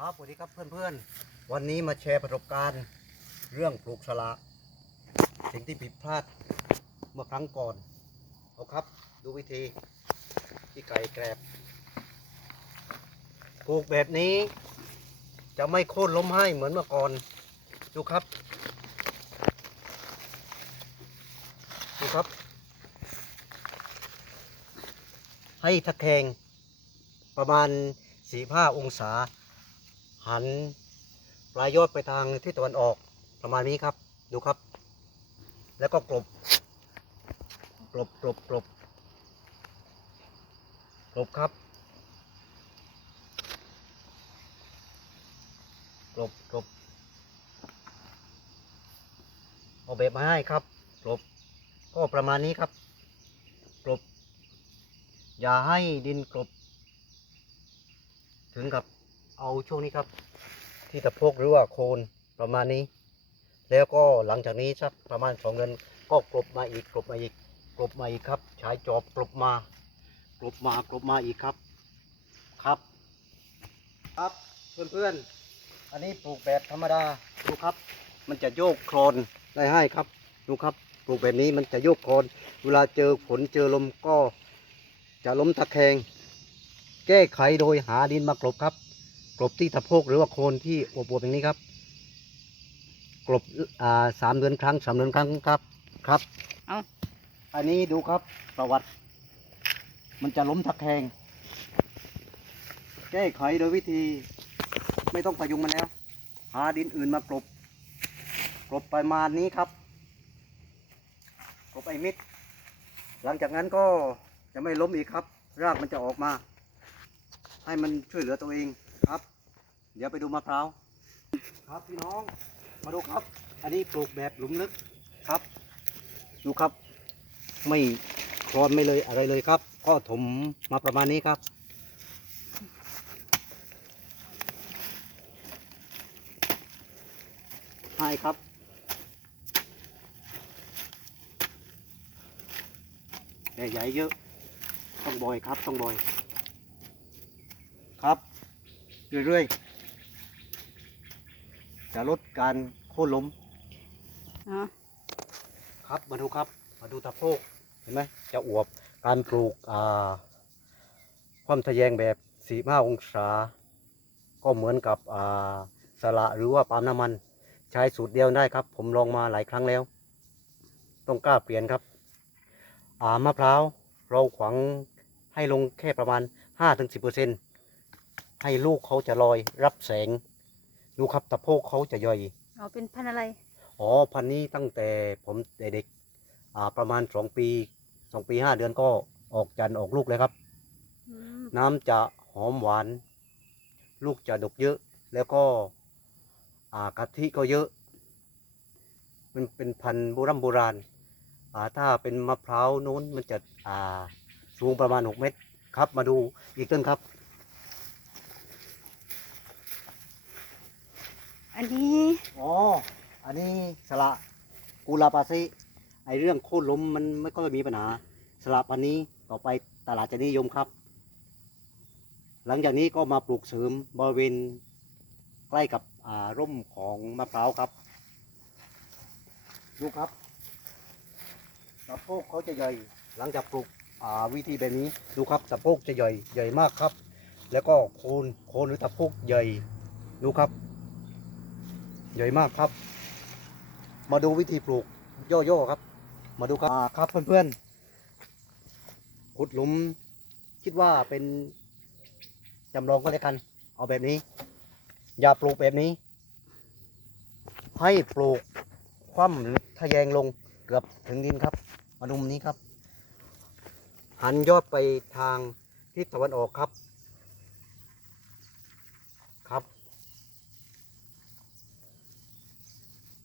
ครับสวัสดีครับเพื่อนๆ วันนี้มาแชร์ประสบการณ์เรื่องปลูกสละสิ่งที่ผิดพลาดเมื่อครั้งก่อน เอาครับ ดูวิธีที่ไก่แกรบปลูกแบบนี้ จะไม่โค่นล้มให้เหมือนเมื่อก่อน ดูครับ ดูครับ ให้ตะแคงประมาณสี่ห้าองศา หันปลายยอดไปทางทิศตะวันออกประมาณนี้ครับดูครับ แล้วก็กลบกลบกลบกลบกลบครับกลบกลบเอาแบบมาให้ครับกลบก็ประมาณนี้ครับกลบอย่าให้ดินกลบถึงกับ เอาช่วงนี้ครับ ที่ตะโพกหรือว่าโคนประมาณนี้ แล้วก็หลังจากนี้สักประมาณสองเดือนก็กลบมาอีกกลบมาอีกกลบมาอีกครับใช้จอบกลบมากลบมากลบมาอีกครับ ครับ ครับเพื่อนๆ อันนี้ปลูกแบบธรรมดาดูครับ มันจะโยกโครนได้ให้ครับดูครับปลูกแบบนี้มันจะโยกโครนเวลาเจอฝนเจอลมก็จะล้มตะแคงแก้ไขโดยหาดินมากลบครับ กลบที่ตะโพกหรือว่าโคนที่อวบๆอย่างนี้ครับ กลบอ่าสามเดือนครั้งสามเดือนครั้งครับครับเอาอันนี้ดูครับประวัติ มันจะล้มตะแคง แก้ไขโดยวิธีไม่ต้องประยุงมันแล้ว หาดินอื่นมากลบ กลบประมาณนี้ครับ กลบไอ้มิด หลังจากนั้นก็จะไม่ล้มอีกครับ รากมันจะออกมา ให้มันช่วยเหลือตัวเองครับ เดี๋ยวไปดูมะพร้าวครับพี่น้องมาดูครับ อันนี้ปลูกแบบหลุมลึกครับ ดูครับ ไม่คลอนไม่เลยอะไรเลยครับ ก็ถมมาประมาณนี้ครับ ให้ครับแต่ใหญ่เยอะ ต้องบ่อยครับ ต้องบ่อย ครับ เรื่อยๆ จะลดการโค่นล้มอ๋อครับมาดูครับ มาดูตะโพกเห็นไหมจะอวบการปลูกอ่าความทะแยงแบบ45องศา ก็เหมือนกับอ่าสละหรือว่าปาล์มน้ำมัน ใช้สูตรเดียวได้ครับ ผมลองมาหลายครั้งแล้ว ต้องกล้าเปลี่ยนครับอ่ามะพร้าวเราขวังให้ลงแค่ประมาณ 5-10%ให้ลูกเขาจะลอยรับแสง ดูครับตะโพกเขาจะย่อยเอาเป็นพันธุ์อะไร อ๋อพันธุ์นี้ตั้งแต่ผมเด็กๆอ่าประมาณสองปีสองปีห้าเดือนก็ออกจันทร์ออกลูกเลยครับ อืมน้ำจะหอมหวาน ลูกจะดกเยอะ แล้วก็ อ่ากะทิก็เยอะ มันเป็นพันธุ์โบราณโบราณอ่าถ้าเป็นมะพร้าวนู้นมันจะอ่าสูงประมาณหกเมตรครับ มาดูอีกต้นครับ อันนี้ อ๋อ อันนี้สละกูลาปาซิไอเรื่องโค่นล้มมันไม่ค่อยมีปัญหาสละปันนี้ต่อไปตลาดจะนิยมครับ หลังจากนี้ก็มาปลูกเสริมบริเวณใกล้กับร่มของมะพร้าวครับ ดูครับสะโพกเขาจะใหญ่ หลังจากปลูกวิธีแบบนี้ ดูครับสะโพกจะใหญ่ใหญ่มากครับ แล้วก็โคนโคนหรือสะโพกใหญ่ ดูครับ ใหญ่มากครับ มาดูวิธีปลูกย่อๆครับ มาดูครับครับเพื่อนๆขุดหลุม คิดว่าเป็นจำลองก็แล้วกัน เอาแบบนี้ อย่าปลูกแบบนี้ ให้ปลูกคว่ำทะแยงลงเกือบถึงดินครับมาดูมุมนี้ครับ หันยอดไปทางทิศตะวันออกครับ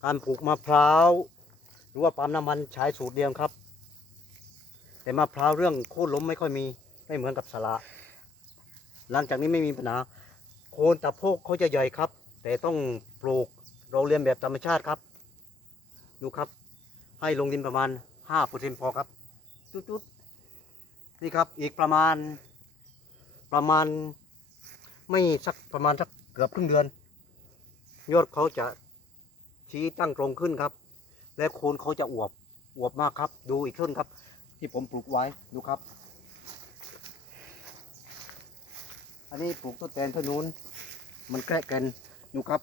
การปลูกมะพร้าวหรือว่าปาล์มน้ำมันใช้สูตรเดียวครับ แต่มะพร้าวเรื่องโค่นล้มไม่ค่อยมีไม่เหมือนกับสละ หลังจากนี้ไม่มีปัญหาโคนตะโพกเขาจะใหญ่ครับ แต่ต้องปลูกเราเรียนแบบธรรมชาติครับ ดูครับ ให้ลงดินประมาณ5%พอครับ จุดๆนี่ครับอีกประมาณประมาณไม่สักประมาณสักเกือบครึ่งเดือน ยอดเขาจะ ชี้ตั้งตรงขึ้นครับ และโคนเขาจะอวบอวบมากครับ ดูอีกต้นครับ ที่ผมปลูกไว้ดูครับ อันนี้ปลูกต้นแตนต้นนู้น มันแกะกันดูครับ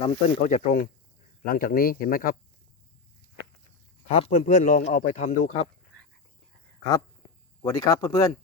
ลำต้นเขาจะตรง หลังจากนี้เห็นไหมครับ ครับเพื่อนๆลองเอาไปทำดูครับ ครับสวัสดีครับเพื่อนๆ